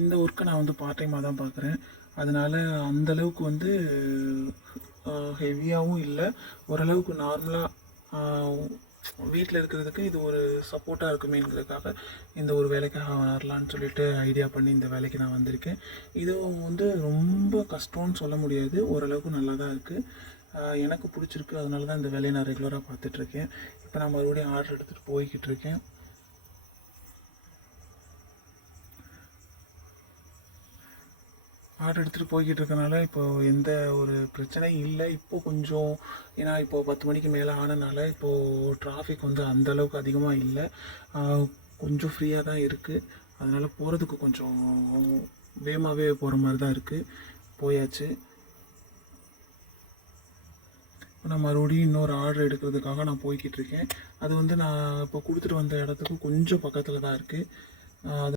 இந்த ஒர்க்கை நான் வந்து பார்ட் டைமாக தான் பார்க்குறேன். அதனால் அந்தளவுக்கு வந்து ஹெவியாகவும் இல்லை, ஓரளவுக்கு நார்மலாக வீட்டில் இருக்கிறதுக்கு இது ஒரு சப்போர்ட்டாக இருக்குமேங்கிறதுக்காக இந்த ஒரு வேலைக்காக வரலான்னு சொல்லிட்டு ஐடியா பண்ணி இந்த வேலைக்கு நான் வந்திருக்கேன். இதுவும் வந்து ரொம்ப கஷ்டம்னு சொல்ல முடியாது, ஓரளவுக்கு நல்லா தான் இருக்குது. எனக்கு பிடிச்சிருக்கு, அதனால தான் இந்த வேலையை நான் ரெகுலராக பார்த்துட்ருக்கேன். இப்போ நான் மறுபடியும் ஆர்டர் எடுத்துகிட்டு போய்கிட்டு இருக்கேன். ஆர்டர் எடுத்துகிட்டு போய்கிட்டு இருக்கனால இப்போது எந்த ஒரு பிரச்சனையும் இல்லை. இப்போது கொஞ்சம் ஏன்னா இப்போது 10 மணிக்கு மேலே ஆனனால இப்போது டிராஃபிக் வந்து அந்தளவுக்கு அதிகமாக இல்லை, கொஞ்சம் ஃப்ரீயாக தான் இருக்குது. அதனால் போகிறதுக்கு கொஞ்சம் வேகமாகவே போகிற மாதிரி தான் இருக்குது. போயாச்சு. நான் மறுபடியும் இன்னொரு ஆர்டர் எடுக்கிறதுக்காக நான் போய்கிட்டு இருக்கேன். அது வந்து நான் இப்போ கொடுத்துட்டு வந்த இடத்துக்கு கொஞ்சம் பக்கத்தில் தான் இருக்குது. அது